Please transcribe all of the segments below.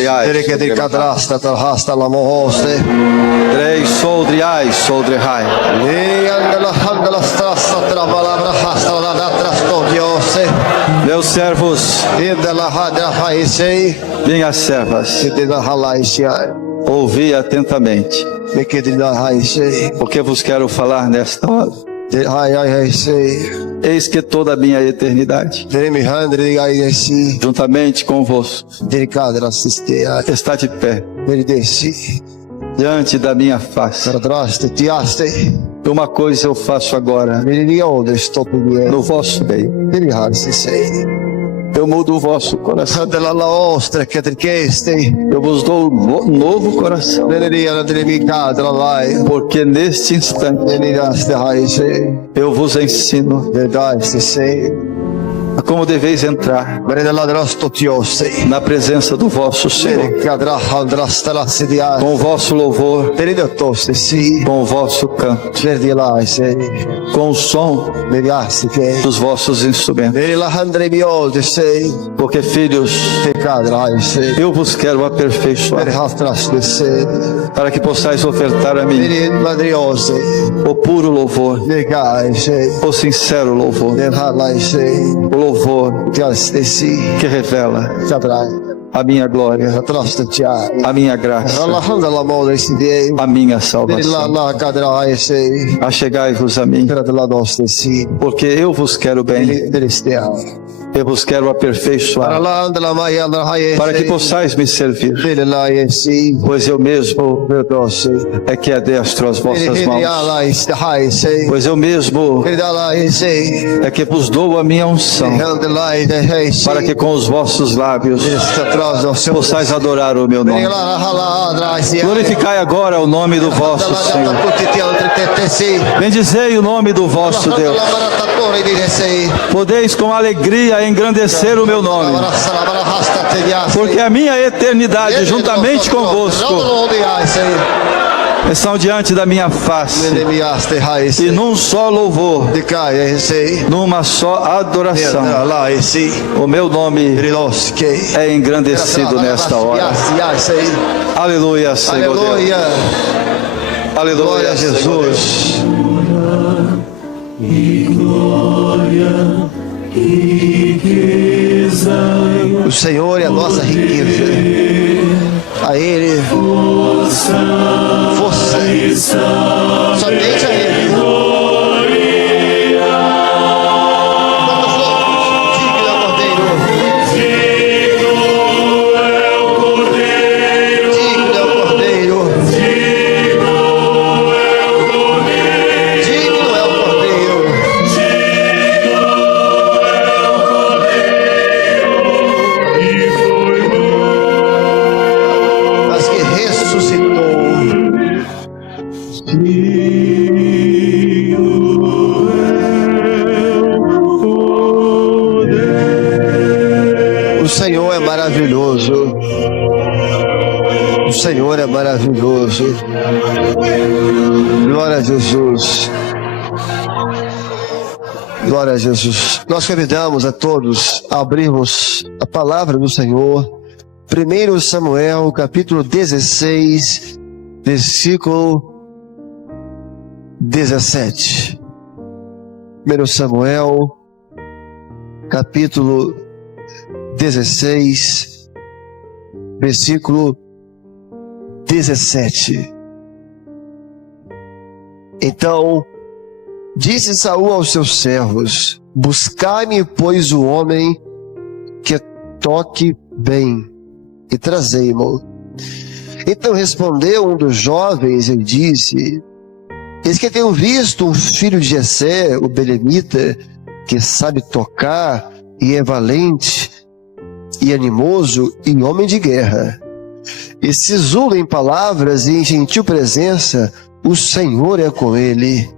soldriais. Três soldriais, soldriai. Meus servos, minhas servas, ouvi atentamente, porque vos quero falar nesta hora. Eis que toda a minha eternidade, juntamente convosco, está de pé diante da minha face. Uma coisa eu faço agora no vosso meio: eu mudo o vosso coração. Eu vos dou um novo coração, porque neste instante eu vos ensino a como deveis entrar na presença do vosso Senhor, com o vosso louvor, com o vosso canto, com o som dos vossos instrumentos. Porque, filhos, eu vos quero aperfeiçoar, para que possais ofertar a mim o puro louvor, o sincero louvor, o louvor que revela a minha glória, a minha graça, a minha salvação. Achegai-vos a mim, porque eu vos quero bem. Eu vos quero aperfeiçoar, para que possais me servir, pois eu mesmo é que adestro as vossas mãos, pois eu mesmo é que vos dou a minha unção, para que com os vossos lábios possais adorar o meu nome. Glorificai agora o nome do vosso Senhor. Bendizei o nome do vosso Deus. Podeis com alegria engrandecer o meu nome, porque a minha eternidade juntamente convosco estão diante da minha face, e num só louvor, numa só adoração, o meu nome é engrandecido nesta hora. Aleluia, Senhor Deus. Aleluia, Jesus. E glória, e riqueza. O Senhor é a nossa riqueza. A Ele força. Somente a Ele. O Senhor é maravilhoso. O Senhor é maravilhoso. Glória a Jesus. Glória a Jesus. Nós convidamos a todos a abrirmos a palavra do Senhor. 1 Samuel, capítulo 16, versículo 17. 1 Samuel, capítulo 16, versículo 17. Então disse Saul aos seus servos: buscai-me, pois, o homem que toque bem, e trazei-mo. Então respondeu um dos jovens e disse: eis que tenho visto um filho de Jessé, o belemita, que sabe tocar e é valente e animoso e homem de guerra. E sisudo em palavras e em gentil presença, o Senhor é com ele.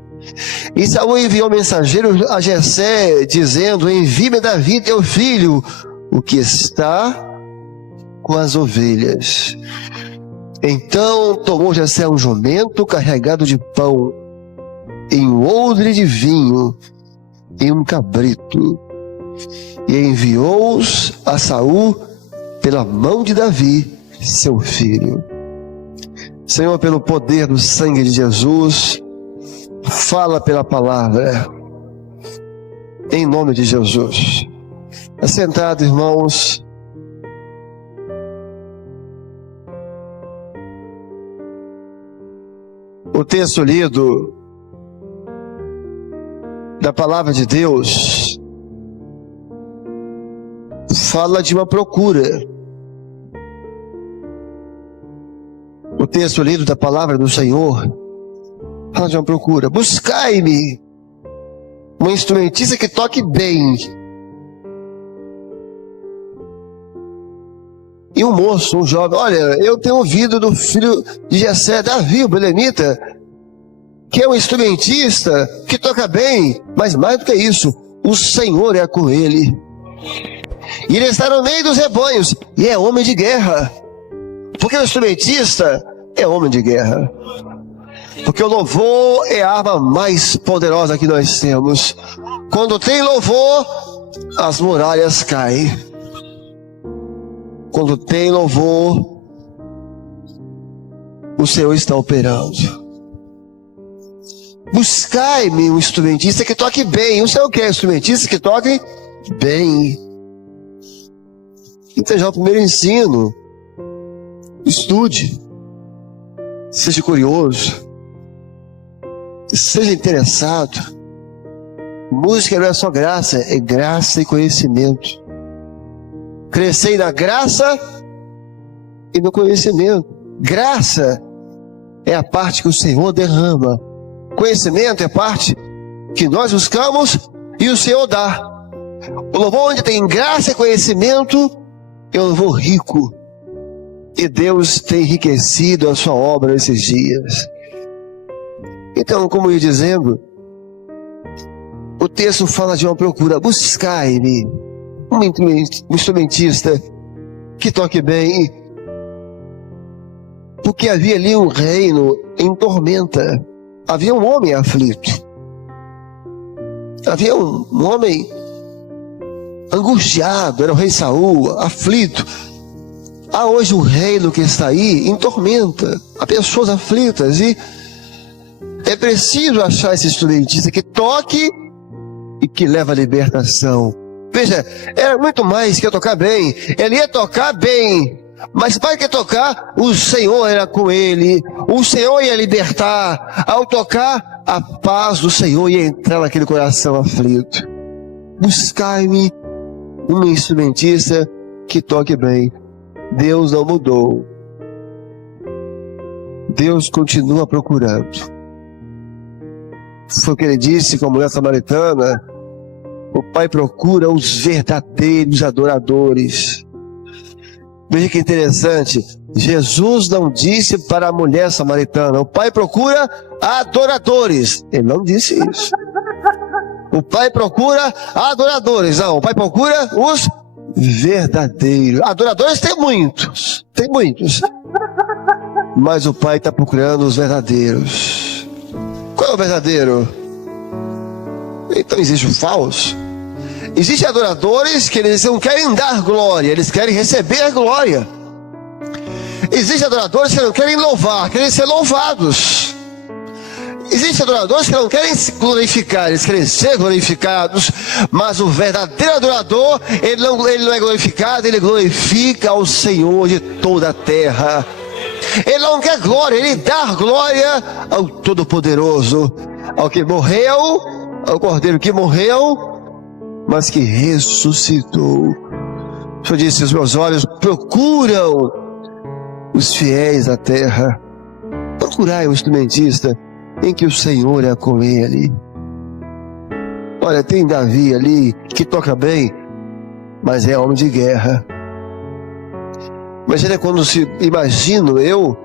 E Saul enviou mensageiro a Jessé, dizendo: envie-me Davi teu filho, o que está com as ovelhas. Então tomou Jessé um jumento carregado de pão, em um odre de vinho, e um cabrito, e enviou-os a Saul pela mão de Davi, seu Filho. Senhor, pelo poder do sangue de Jesus, fala pela palavra, em nome de Jesus. Assentado, irmãos. O texto lido da palavra de Deus fala de uma procura. O texto lido da palavra do Senhor fala de uma procura. Buscai-me um instrumentista que toque bem. E um moço, um jovem, olha, eu tenho ouvido do filho de Jessé, Davi, o belemita, que é um instrumentista que toca bem, mas mais do que isso, o Senhor é com ele. E ele está no meio dos rebanhos, e é homem de guerra. Porque o instrumentista é homem de guerra. Porque o louvor é a arma mais poderosa que nós temos. Quando tem louvor, as muralhas caem. Quando tem louvor, o Senhor está operando. Buscai-me um instrumentista que toque bem. O Senhor quer instrumentista que toque bem. Então já o primeiro ensino. Estude. Seja curioso. Seja interessado. Música não é só graça, é graça e conhecimento. Crescei na graça e no conhecimento. Graça é a parte que o Senhor derrama. Conhecimento é a parte que nós buscamos e o Senhor dá. O louvor onde tem graça e conhecimento é um louvor rico. E Deus tem enriquecido a sua obra esses dias. Então, como eu ia dizendo, o texto fala de uma procura. Buscai-me um instrumentista que toque bem, porque havia ali um reino em tormenta, havia um homem aflito, havia um homem angustiado, era o rei Saul, aflito. Há hoje um reino que está aí em tormenta, há pessoas aflitas, e é preciso achar esse instrumentista que toque e que leva a libertação. Veja, era muito mais que tocar bem. Ele ia tocar bem, mas para que tocar, o Senhor era com ele. O Senhor ia libertar. Ao tocar, a paz do Senhor ia entrar naquele coração aflito. Buscai-me um instrumentista que toque bem. Deus não mudou. Deus continua procurando. Foi o que ele disse com a mulher samaritana. O Pai procura os verdadeiros adoradores. Veja que interessante. Jesus não disse para a mulher samaritana: o Pai procura adoradores. Ele não disse isso. O Pai procura adoradores. Não, o Pai procura os verdadeiros. Adoradores tem muitos. Tem muitos. Mas o Pai está procurando os verdadeiros. Qual é o verdadeiro? Então existe o falso. Existem adoradores que eles não querem dar glória, eles querem receber glória. Existem adoradores que não querem louvar, querem ser louvados. Existem adoradores que não querem se glorificar, eles querem ser glorificados. Mas o verdadeiro adorador, ele não é glorificado, ele glorifica ao Senhor de toda a terra. Ele não quer glória, ele dá glória ao Todo-Poderoso, ao que morreu, ao Cordeiro que morreu, mas que ressuscitou. O Senhor disse: os meus olhos procuram os fiéis da terra. Procurai o instrumentista em que o Senhor é com ele. Olha, tem Davi ali que toca bem, mas é homem de guerra. Imagina quando imagino eu,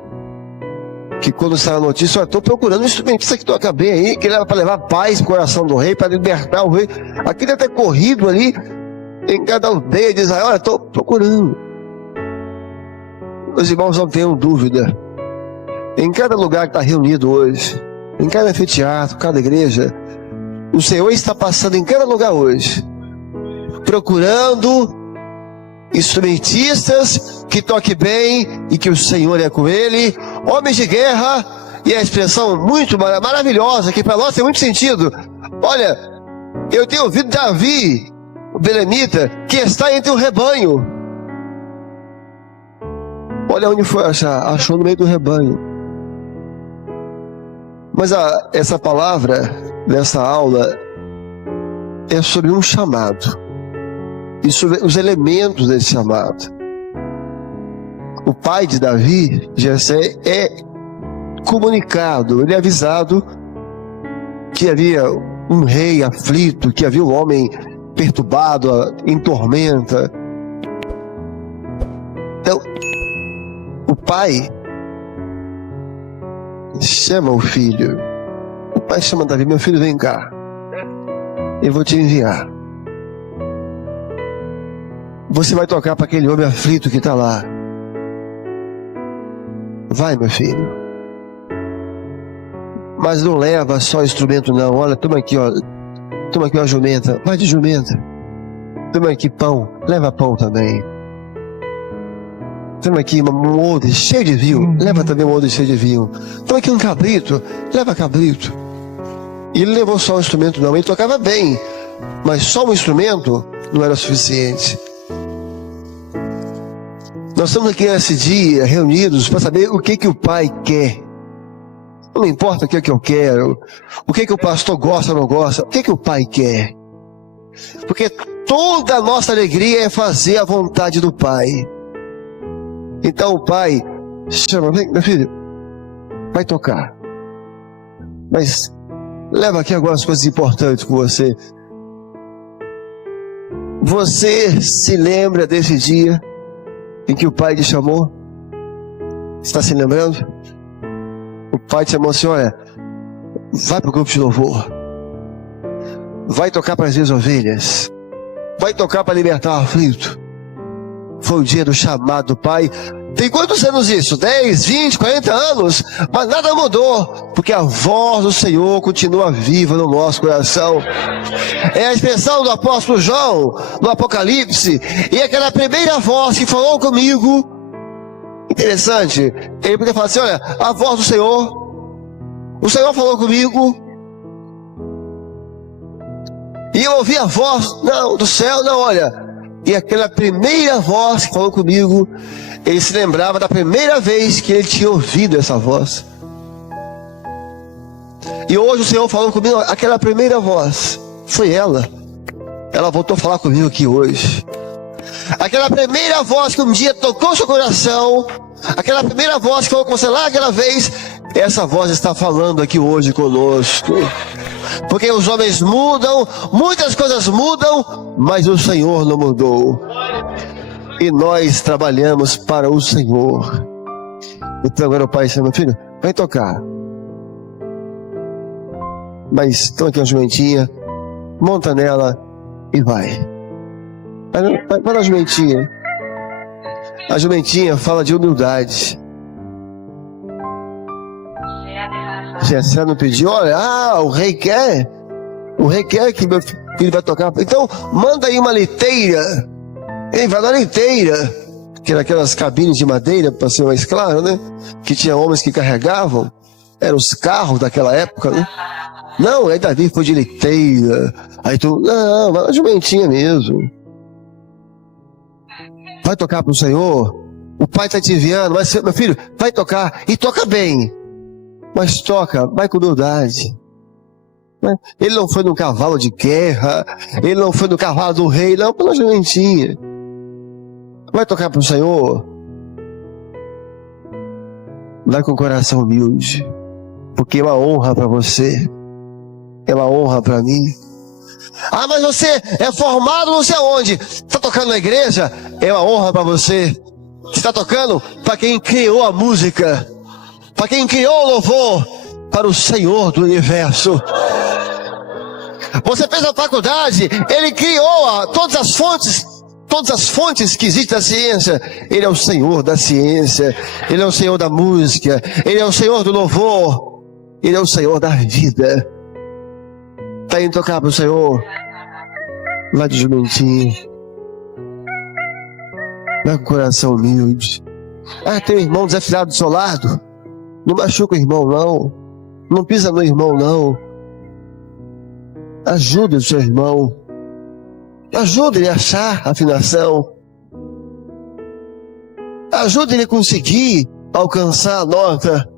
que quando sai a notícia: estou procurando um instrumentista que toca bem aí, que leva para levar paz no coração do rei, para libertar o rei. Aqui deve ter corrido ali em cada aldeia de Israel: olha, estou procurando. Meus irmãos, não tenham dúvida, em cada lugar que está reunido hoje, em cada anfiteatro, cada igreja, o Senhor está passando em cada lugar hoje, procurando instrumentistas que toque bem e que o Senhor é com ele. Homens de guerra, e a expressão muito maravilhosa, que para nós tem muito sentido. Olha, eu tenho ouvido Davi, o belemita, que está entre o rebanho. Olha onde foi achar, achou no meio do rebanho. Mas essa palavra dessa aula é sobre um chamado e sobre os elementos desse chamado. O pai de Davi, Jessé, é comunicado, ele é avisado que havia um rei aflito, que havia um homem perturbado, em tormenta. Então, o pai chama o filho. O pai chama Davi: meu filho, vem cá, eu vou te enviar. Você vai tocar para aquele homem aflito que está lá. Vai, meu filho. Mas não leva só instrumento não. Olha, toma aqui, ó. Toma aqui uma jumenta. Vai de jumenta. Toma aqui pão. Leva pão também. Toma aqui um odre cheio de vinho. Leva também um odre cheio de vinho. Toma aqui um cabrito. Leva cabrito. E ele levou só um instrumento não. Ele tocava bem. Mas só um instrumento não era suficiente. Nós estamos aqui nesse dia reunidos para saber o que o pai quer. Não importa o que eu quero, o que o pastor gosta ou não gosta, o que o pai quer. Porque toda a nossa alegria é fazer a vontade do pai. Então o pai chama: vem, meu filho, vai tocar. Mas leva aqui agora as coisas importantes com você. Você se lembra desse dia em que o pai te chamou? Está se lembrando? O pai te chamou assim: olha, vai para o grupo de louvor, vai tocar para as minhas ovelhas, vai tocar para libertar o aflito. Foi o dia do chamado do pai. Tem quantos anos isso? 10, 20, 40 anos? Mas nada mudou, porque a voz do Senhor continua viva no nosso coração. É a expressão do apóstolo João no Apocalipse, e aquela primeira voz que falou comigo. Interessante, ele podia falar assim: olha, a voz do Senhor, o Senhor falou comigo, e eu ouvi a voz do céu. Não, olha, e aquela primeira voz que falou comigo, ele se lembrava da primeira vez que ele tinha ouvido essa voz. E hoje o Senhor falou comigo, aquela primeira voz, foi ela voltou a falar comigo aqui hoje. Aquela primeira voz que um dia tocou seu coração, aquela primeira voz que falou com você lá aquela vez, essa voz está falando aqui hoje conosco. Porque os homens mudam, muitas coisas mudam, mas o Senhor não mudou. E nós trabalhamos para o Senhor. Então agora o pai chama: filho, vai tocar. Mas toma aqui uma jumentinha, monta nela e vai. Vai na jumentinha. A jumentinha fala de humildade. Jessé não pediu: olha, o rei quer. O rei quer que meu filho vai tocar. Então manda aí uma liteira. Ele vai na liteira, que era aquelas cabines de madeira, para ser mais claro, né? Que tinha homens que carregavam. Eram os carros daquela época, né? Não, aí Davi foi de liteira. Aí tu, não, vai na jumentinha mesmo. Vai tocar para o Senhor. O pai está te enviando, mas meu filho, vai tocar, e toca bem. Mas toca, vai com humildade. Ele não foi no cavalo de guerra, ele não foi no cavalo do rei, não, pela jumentinha. Vai tocar para o Senhor. Vai com o coração humilde, porque é uma honra para você, é uma honra para mim. Ah, mas você é formado não sei aonde. Está tocando na igreja? É uma honra para você. Está tocando para quem criou a música, para quem criou o louvor, para o Senhor do universo. Você fez a faculdade, ele criou todas as fontes que existem da ciência. Ele é o Senhor da ciência, ele é o Senhor da música, ele é o Senhor do louvor, ele é o Senhor da vida. Está indo tocar para o Senhor? Vai de jumentinho. Vai com o coração humilde. Ah, tem um irmão desafiado do seu lado. Não machuca o irmão, não. Não pisa no irmão, não. Ajuda o seu irmão. Ajuda ele a achar a afinação. Ajuda ele a conseguir alcançar a nota.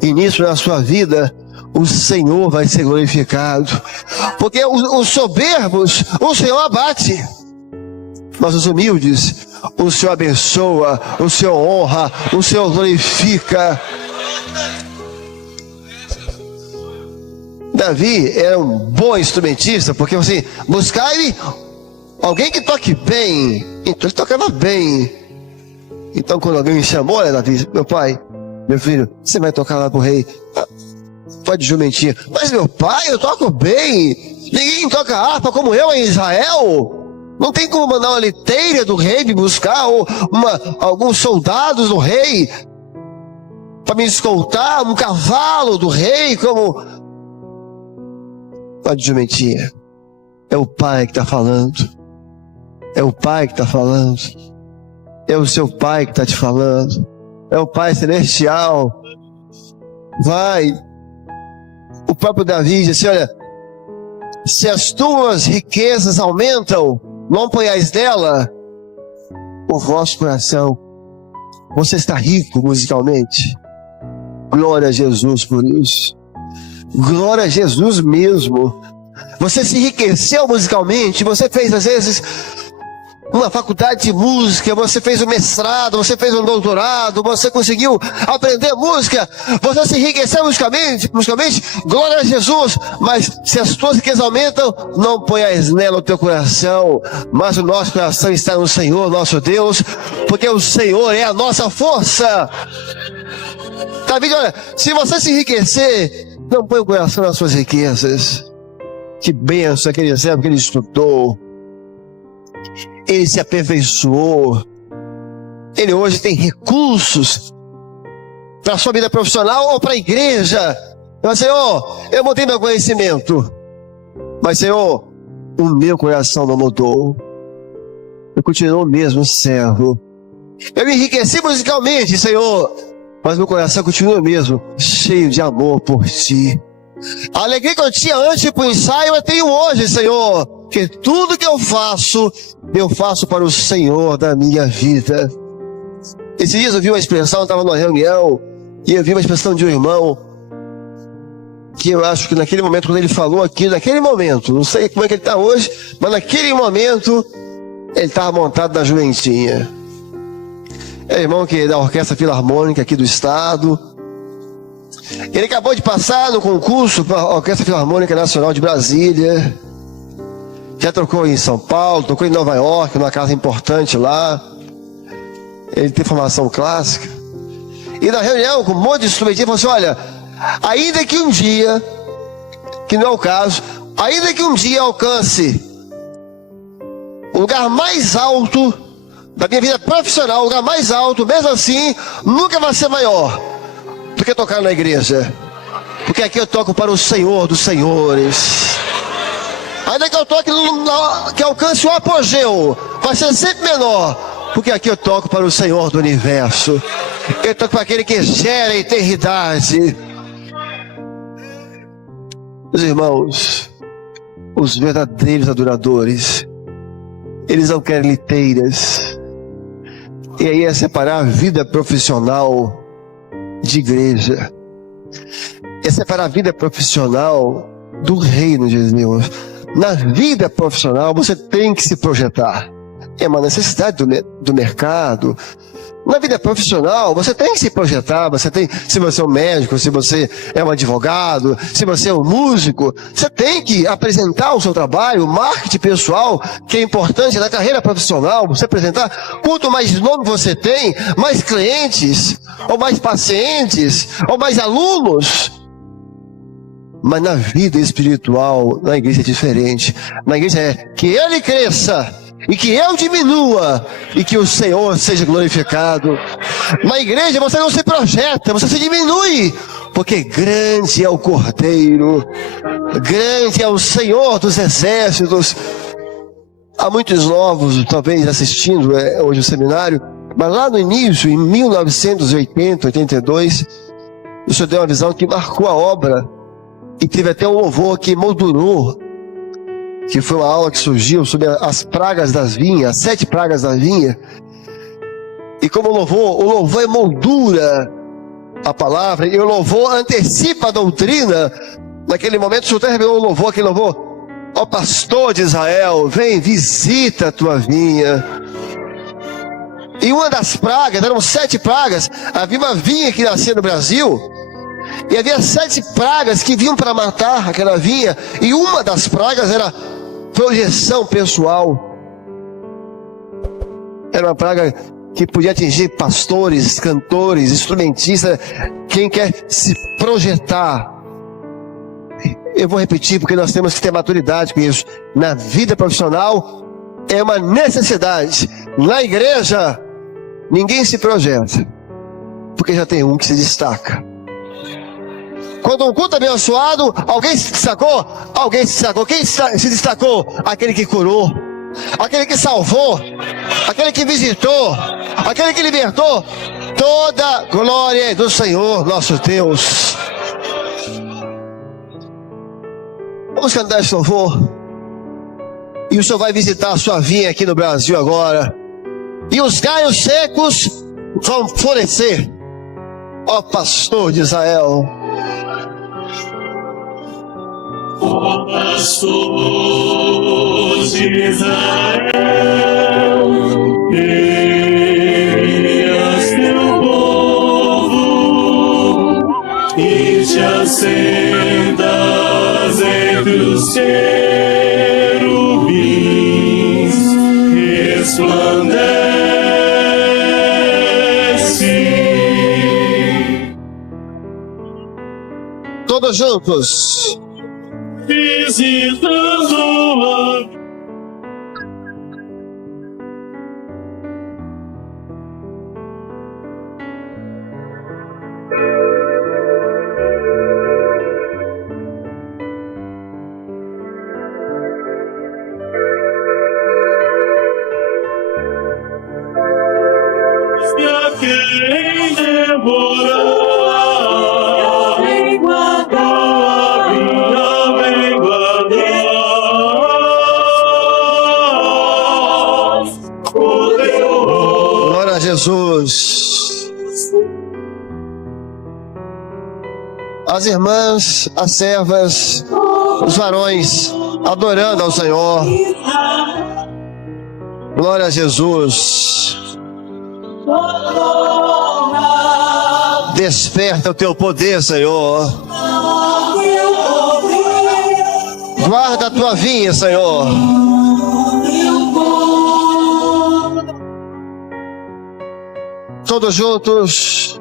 E nisso, na sua vida, o Senhor vai ser glorificado. Porque os soberbos, o Senhor abate. Mas os humildes, o Senhor abençoa, o Senhor honra, o Senhor glorifica. Davi era um bom instrumentista, porque assim, buscai-me alguém que toque bem. Então ele tocava bem. Então quando alguém me chamou, olha, Davi, meu pai, meu filho, você vai tocar lá pro rei? Pode jumentinha. Mas meu pai, eu toco bem. Ninguém toca harpa como eu em Israel. Não tem como mandar uma liteira do rei me buscar, ou alguns soldados do rei para me escoltar, um cavalo do rei, como... Pode jumentinha. É o pai que está falando. É o pai que está falando. É o seu pai que está te falando. É o Pai Celestial. Vai. O próprio Davi disse, olha, se as tuas riquezas aumentam, não ponhais nela o vosso coração. Você está rico musicalmente. Glória a Jesus por isso. Glória a Jesus mesmo. Você se enriqueceu musicalmente. Você fez às vezes uma faculdade de música. Você fez um mestrado. Você fez um doutorado. Você conseguiu aprender música. Você se enriqueceu musicalmente. Glória a Jesus. Mas se as tuas riquezas aumentam, não ponhas nela o teu coração. Mas o nosso coração está no Senhor, nosso Deus. Porque o Senhor é a nossa força. Davi, olha, se você se enriquecer, não põe o coração nas suas riquezas. Que bênção aquele servo que ele estudou. Ele se aperfeiçoou. Ele hoje tem recursos para a sua vida profissional ou para a igreja. Mas, Senhor, eu mudei meu conhecimento. Mas, Senhor, o meu coração não mudou. Eu continuo o mesmo servo. Eu me enriqueci musicalmente, Senhor, mas meu coração continua mesmo, cheio de amor por Ti. A alegria que eu tinha antes para o ensaio, eu tenho hoje, Senhor. Porque tudo que eu faço para o Senhor da minha vida. Esses dias eu vi uma expressão, eu estava numa reunião, e eu vi uma expressão de um irmão, que eu acho que naquele momento, quando ele falou aqui, naquele momento, não sei como é que ele está hoje, mas naquele momento, ele estava montado na jumentinha. É irmão que é da Orquestra Filarmônica aqui do estado. Ele acabou de passar no concurso para a Orquestra Filarmônica Nacional de Brasília. Já tocou em São Paulo, tocou em Nova York, numa casa importante lá. Ele tem formação clássica. E na reunião, com um monte de instrumentistas, falou assim, olha, ainda que um dia, que não é o caso, ainda que um dia alcance o lugar mais alto da minha vida profissional, o lugar mais alto, mesmo assim, nunca vai ser maior do que tocar na igreja. Porque aqui eu toco para o Senhor dos Senhores. Ainda que eu toque que alcance o apogeu, vai ser sempre menor, porque aqui eu toco para o Senhor do Universo. Eu toco para aquele que gera a eternidade. Meus irmãos, os verdadeiros adoradores, eles não querem liteiras. E aí é separar a vida profissional de igreja. É separar a vida profissional do reino de Deus. Na vida profissional você tem que se projetar. É uma necessidade do mercado. Na vida profissional você tem que se projetar. Você tem, se você é um médico, se você é um advogado, se você é um músico, você tem que apresentar o seu trabalho, o marketing pessoal, que é importante na carreira profissional. Você apresentar, quanto mais nome você tem, mais clientes, ou mais pacientes, ou mais alunos. Mas na vida espiritual, na igreja é diferente. Na igreja é que ele cresça e que eu diminua e que o Senhor seja glorificado. Na igreja você não se projeta, você se diminui, porque grande é o Cordeiro, grande é o Senhor dos Exércitos. Há muitos novos, talvez, assistindo hoje o seminário, Mas lá no início, em 1980, 82, o Senhor deu uma visão que marcou a obra. E teve até um louvor que moldurou, que foi uma aula que surgiu sobre as pragas das vinhas, as 7 pragas da vinha. E como o louvor emoldura a palavra, e o louvor antecipa a doutrina. Naquele momento o Senhor terminou o louvor, aquele louvor: ó pastor de Israel, vem, visita a tua vinha. E uma das pragas, eram 7 pragas, havia uma vinha que nascia no Brasil, e havia 7 pragas que vinham para matar aquela vinha, e uma das pragas era projeção pessoal. Era uma praga que podia atingir pastores, cantores, instrumentistas, quem quer se projetar. Eu vou repetir porque nós temos que ter maturidade com isso. Na vida profissional é uma necessidade. Na igreja ninguém se projeta, porque já tem um que se destaca. Quando um culto é abençoado, alguém se destacou? Alguém se destacou. Quem se destacou? Aquele que curou, aquele que salvou, aquele que visitou, aquele que libertou. Toda glória é do Senhor nosso Deus. Vamos cantar esse louvor. E o Senhor vai visitar a sua vinha aqui no Brasil agora. E os galhos secos vão florescer. Ó pastor de Israel. Ó pastor de Israel, guias teu povo e te assentas entre os querubins, resplandece. Todos juntos. Visitando a quem devorar. Jesus. As irmãs, as servas, os varões adorando ao Senhor. Glória a Jesus. Desperta o teu poder, Senhor. Guarda a tua vinha, Senhor. Todos juntos.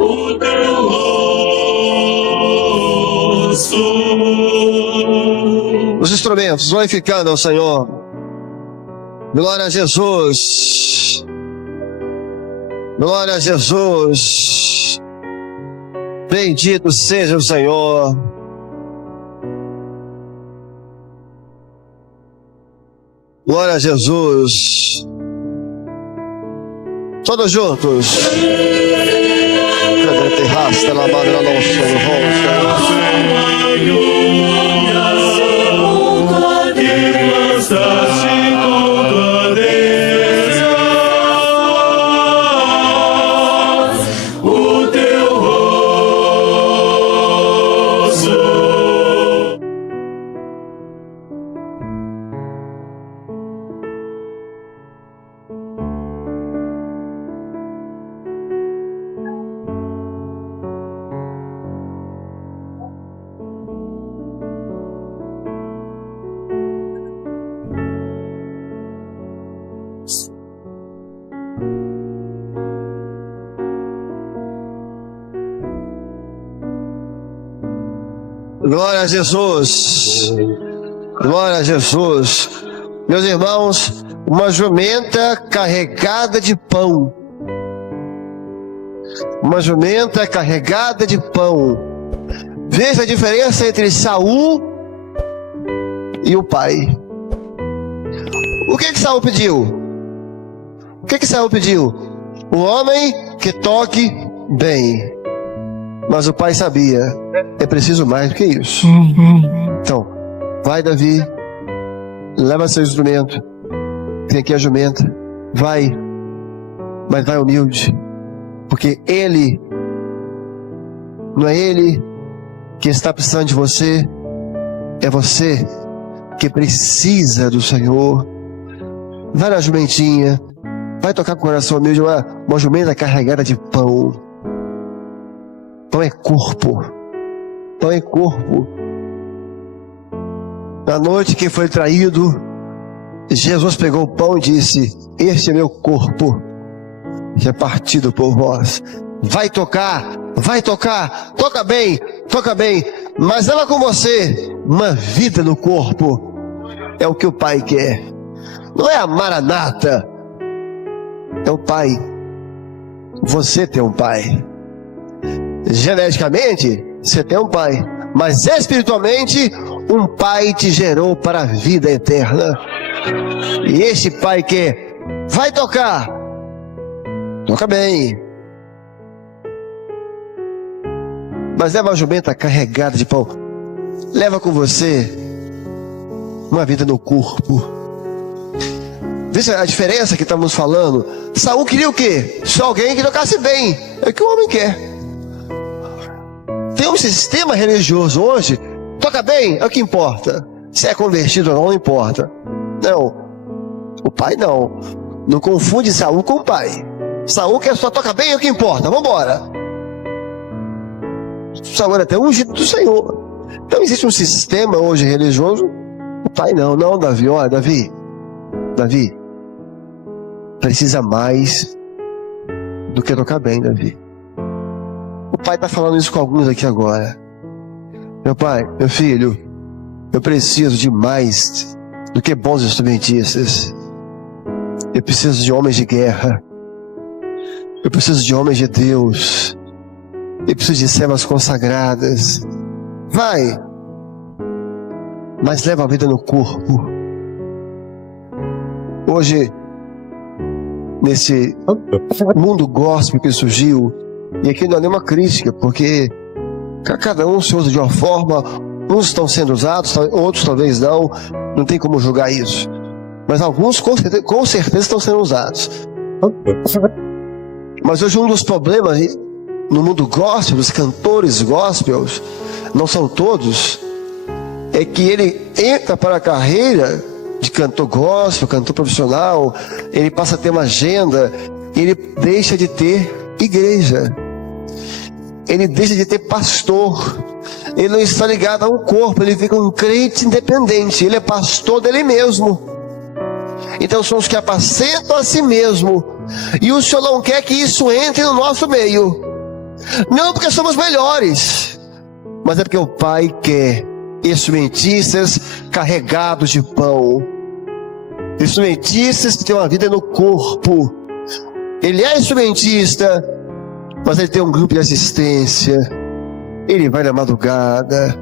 O teu rosto. Os instrumentos glorificando ao Senhor. Glória a Jesus. Glória a Jesus. Bendito seja o Senhor. Glória a Jesus. Todos juntos. Rasta la madre la nostra o teu rosto. Glória a Jesus. Glória a Jesus. Meus irmãos, uma jumenta carregada de pão. Uma jumenta carregada de pão. Veja a diferença entre Saul e o pai. O que Saul pediu? O que Saul pediu? O homem que toque bem. Mas o pai sabia, é preciso mais do que isso. Então, vai, Davi, leva seu instrumento. Tem aqui a jumenta. Vai, mas vai humilde. Porque ele, não é ele que está precisando de você, é você que precisa do Senhor. Vai na jumentinha, vai tocar com o coração humilde, uma jumenta carregada de pão. Pão é corpo. Pão é corpo. Na noite que foi traído, Jesus pegou o pão e disse: este é meu corpo, que é partido por vós. Vai tocar, toca bem, mas leva com você uma vida no corpo. É o que o Pai quer. Não é a maranata, é o Pai. Você tem um Pai. Geneticamente, você tem um Pai, mas espiritualmente, um Pai te gerou para a vida eterna. E este Pai quer, vai tocar, toca bem, mas leva a jumenta carregada de pão. Leva com você uma vida no corpo. Veja a diferença que estamos falando. Saul queria o quê? Só alguém que tocasse bem. É o que o homem quer. Tem um sistema religioso hoje. Toca bem, é o que importa. Se é convertido ou não, não importa. Não, o pai não. Não confunde Saul com o pai. Saul quer só toca bem, é o que importa. Vambora. Saul era até ungido do Senhor. Então existe um sistema hoje religioso. O pai não, Davi. Olha, Davi, precisa mais do que tocar bem, Davi. O pai está falando isso com alguns aqui agora. Meu pai, meu filho, eu preciso de mais do que bons instrumentistas. Eu preciso de homens de guerra. Eu preciso de homens de Deus. Eu preciso de servas consagradas. Vai, mas leva a vida no corpo. Hoje, nesse mundo gospel que surgiu, e aqui não é nenhuma crítica, porque cada um se usa de uma forma, uns estão sendo usados, outros talvez não tem como julgar isso. Mas alguns com certeza estão sendo usados. Mas hoje um dos problemas no mundo gospel, dos cantores gospels, não são todos, é que ele entra para a carreira de cantor gospel, cantor profissional, ele passa a ter uma agenda, ele deixa de ter igreja, ele deixa de ter pastor, ele não está ligado a um corpo, ele fica um crente independente, ele é pastor dele mesmo. Então são os que apacentam a si mesmo, e o Senhor não quer que isso entre no nosso meio, não porque somos melhores, mas é porque o Pai quer instrumentistas carregados de pão, instrumentistas que têm uma vida no corpo. Ele é instrumentista, mas ele tem um grupo de assistência, ele vai na madrugada,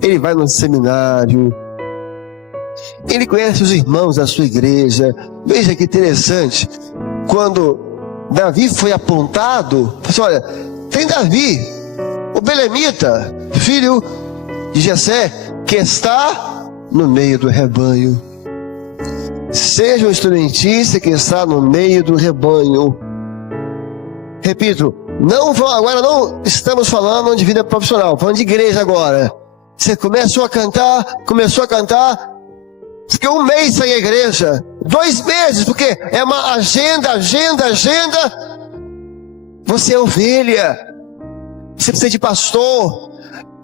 ele vai no seminário, ele conhece os irmãos da sua igreja. Veja que interessante, quando Davi foi apontado, assim, olha, tem Davi, o belemita, filho de Jessé, que está no meio do rebanho. Seja um instrumentista que está no meio do rebanho. Repito, agora não estamos falando de vida profissional, falando de igreja agora. Você começou a cantar, fiquei um mês sem a igreja, 2 meses, porque é uma agenda. Você é ovelha, você precisa de pastor,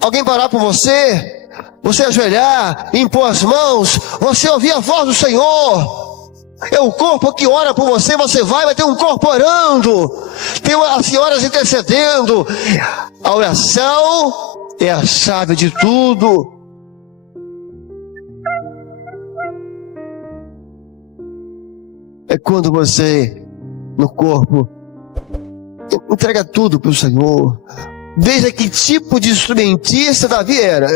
alguém parar por você, você ajoelhar, impor as mãos, você ouvir a voz do Senhor. É o corpo que ora por você, você vai ter um corpo orando, tem as senhoras intercedendo. A oração é a chave de tudo. É quando você, no corpo, entrega tudo para o Senhor. Veja que tipo de instrumentista Davi era.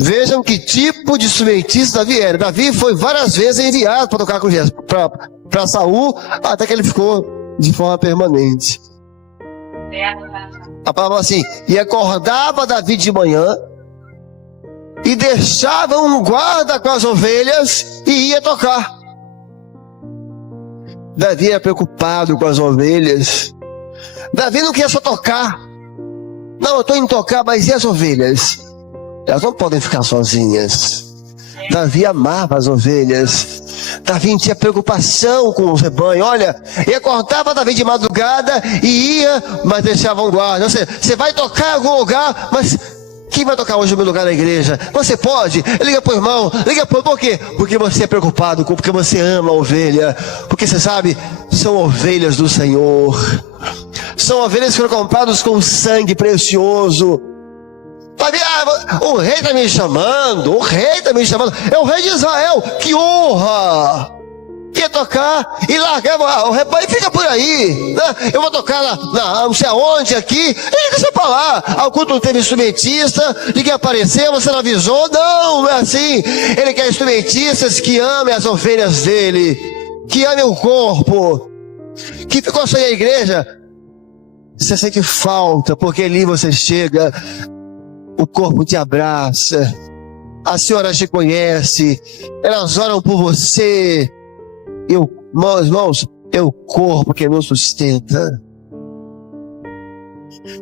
Vejam que tipo de instrumentista Davi era. Davi foi várias vezes enviado para tocar com Jesus, para Saul, até que ele ficou de forma permanente. A palavra assim: e acordava Davi de manhã e deixava um guarda com as ovelhas e ia tocar. Davi era preocupado com as ovelhas. Davi não queria só tocar. Não, eu estou indo tocar, mas e as ovelhas? Elas não podem ficar sozinhas. Davi amava as ovelhas. Davi tinha preocupação com o rebanho. Olha, e acordava Davi de madrugada e ia, mas deixava um guarda. Você vai tocar em algum lugar, mas quem vai tocar hoje no meu lugar na igreja? Você pode? Liga para o irmão. Liga para... Por quê? Porque você é preocupado, porque você ama a ovelha. Porque você sabe, são ovelhas do Senhor. São ovelhas que foram compradas com sangue precioso. O rei está me chamando. O rei está me chamando. É o rei de Israel. Que honra! Ia tocar e largava o rebanho, fica por aí, né? Eu vou tocar não sei aonde aqui, e deixa pra lá. Ao culto não teve instrumentista, ninguém apareceu, você não avisou. Não é assim. Ele quer instrumentistas que amem as ovelhas dele, que amem o corpo, que ficou sem a igreja. Você sente falta, porque ali você chega, o corpo te abraça, a senhora te conhece, elas oram por você. Meus irmãos, é o corpo que nos sustenta.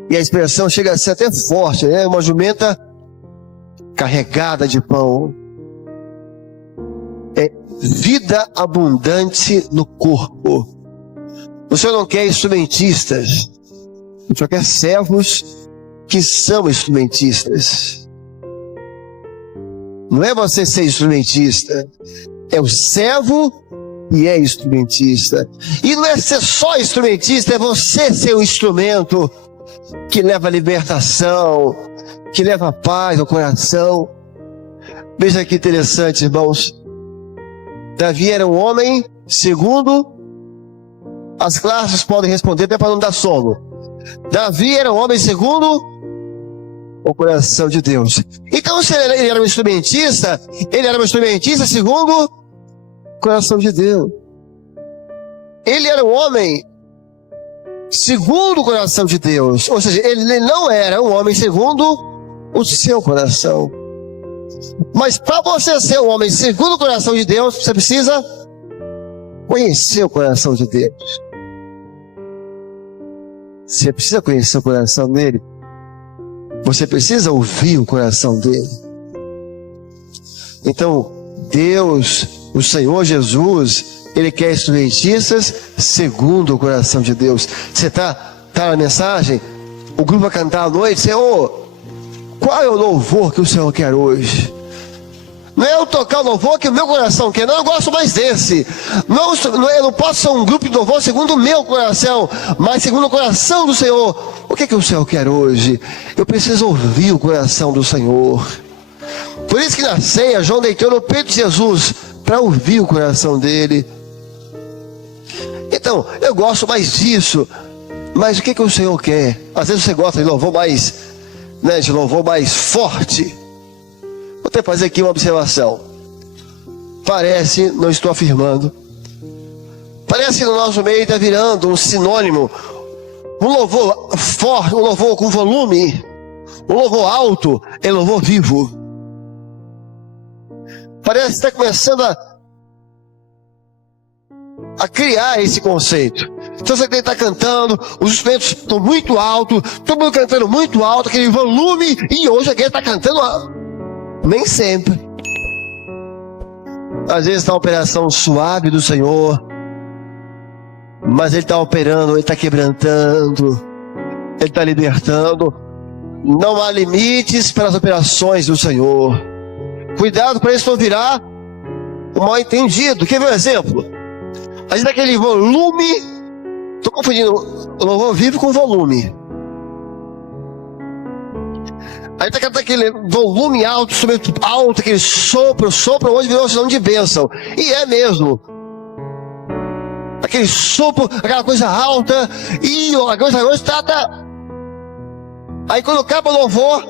E a expressão chega a ser até forte, né? Uma jumenta carregada de pão. É vida abundante no corpo. O Senhor não quer instrumentistas. O Senhor quer servos que são instrumentistas. Não é você ser instrumentista. É o servo e é instrumentista. E não é ser só instrumentista, é você ser um instrumento que leva a libertação, que leva a paz ao coração. Veja que interessante, irmãos. Davi era um homem segundo... As classes podem responder até para não dar sono. Davi era um homem segundo o coração de Deus. Então, se ele era um instrumentista, ele era um instrumentista segundo coração de Deus. Ele era um homem segundo o coração de Deus. Ou seja, ele não era um homem segundo o seu coração. Mas para você ser um homem segundo o coração de Deus, você precisa conhecer o coração de Deus. Você precisa conhecer o coração dele. Você precisa ouvir o coração dele. Então, Deus, o Senhor Jesus, Ele quer instrumentistas segundo o coração de Deus. Você tá na mensagem, o grupo vai cantar à noite, Senhor, qual é o louvor que o Senhor quer hoje? Não é eu tocar o louvor que o meu coração quer, não, eu gosto mais desse. Não, eu não posso ser um grupo de louvor segundo o meu coração, mas segundo o coração do Senhor. O que o Senhor quer hoje? Eu preciso ouvir o coração do Senhor. Por isso que na ceia, João deitou no peito de Jesus, para ouvir o coração dele. Então, eu gosto mais disso, mas o que o Senhor quer? Às vezes você gosta de louvor mais, né, de louvor mais forte. Vou até fazer aqui uma observação. Parece, não estou afirmando, parece que no nosso meio está virando um sinônimo, um louvor forte, um louvor com volume, um louvor alto, é louvor vivo. Parece que está começando a criar esse conceito. Então você está cantando, os instrumentos estão muito altos, todo mundo cantando muito alto, aquele volume, e hoje alguém está cantando nem sempre. Às vezes está uma operação suave do Senhor, mas Ele está operando, Ele está quebrantando, Ele está libertando. Não há limites para as operações do Senhor. Cuidado para isso não virar um mal entendido. Quer ver um exemplo? A gente daquele volume, estou confundindo o louvor vivo com volume. Aí tá aquele volume alto, alto, aquele sopro onde virou sinal de bênção. E é mesmo. Aquele sopro, aquela coisa alta, e a coisa tá. Aí quando acaba o louvor,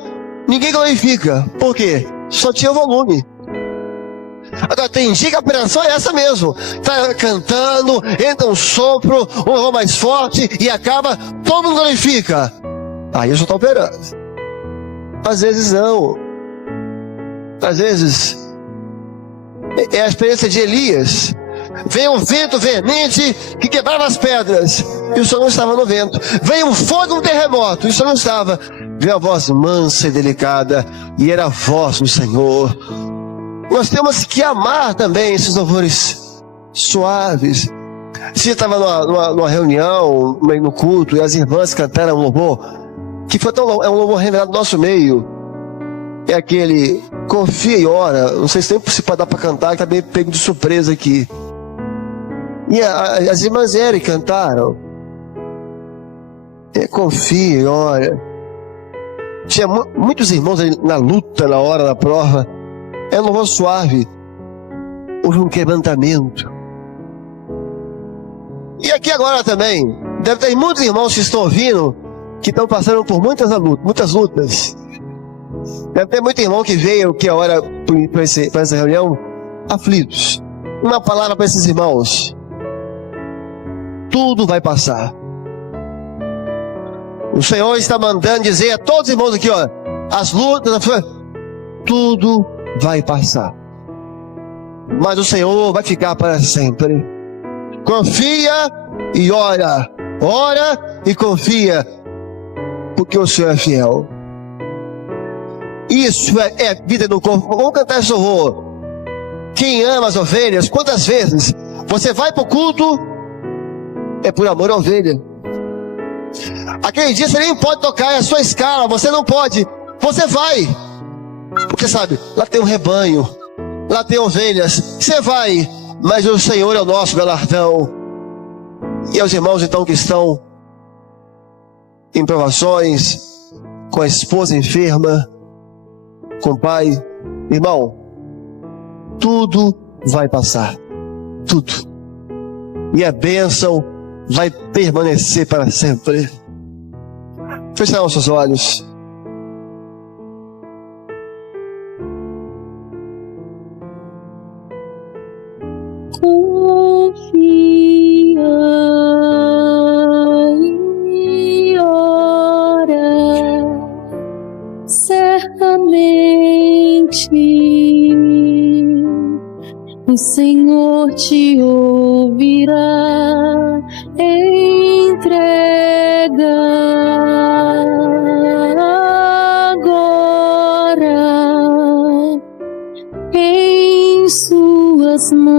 ninguém glorifica. Por quê? Só tinha volume. Agora tem dia que a operação é essa mesmo. Tá cantando, entra um sopro, um louvor mais forte, e acaba, todo mundo glorifica. Aí eu já estou operando. Às vezes não. Às vezes é a experiência de Elias. Veio um vento veemente que quebrava as pedras, e o Senhor não estava no vento. Veio um fogo, um terremoto, e o Senhor não estava. Veio a voz mansa e delicada, e era a voz do Senhor. Nós temos que amar também esses louvores suaves. Se estava numa reunião, no culto, e as irmãs cantaram um louvor que foi é um louvor revelado no nosso meio. É aquele confia e ora. Não sei se nem se pode dar para cantar, que está bem pego de surpresa aqui. E as irmãs Eri cantaram. Confia e ora. Tinha muitos irmãos ali na luta, na hora da prova. É um louvor suave. Houve um quebrantamento. E aqui agora também, deve ter muitos irmãos que estão ouvindo, que estão passando por muitas lutas. Deve ter muito irmão que veio aqui agora para essa reunião aflitos. Uma palavra para esses irmãos: tudo vai passar. O Senhor está mandando dizer a todos os irmãos aqui, ó, as lutas, tudo vai passar, mas o Senhor vai ficar para sempre. Confia e ora, ora e confia, porque o Senhor é fiel. Isso é vida no corpo. Vamos cantar esse louvor. Quem ama as ovelhas, quantas vezes você vai para o culto, é por amor à ovelha. Aquele dia você nem pode tocar, é a sua escala, você não pode, você vai, porque sabe, lá tem um rebanho, lá tem ovelhas, você vai, mas o Senhor é o nosso galardão. E aos irmãos então que estão em provações, com a esposa enferma, com o pai, irmão, tudo vai passar, tudo, e a bênção vai permanecer para sempre. Feche nossos olhos. Confia e ora, certamente o Senhor te ouvirá. Entrega agora em suas mãos,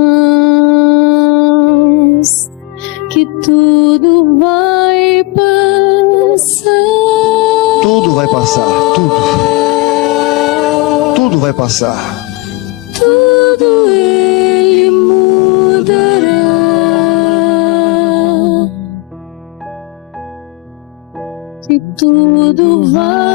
que tudo vai passar. Tudo vai passar, tudo vai passar. Tudo Ele mudará. Que tudo vai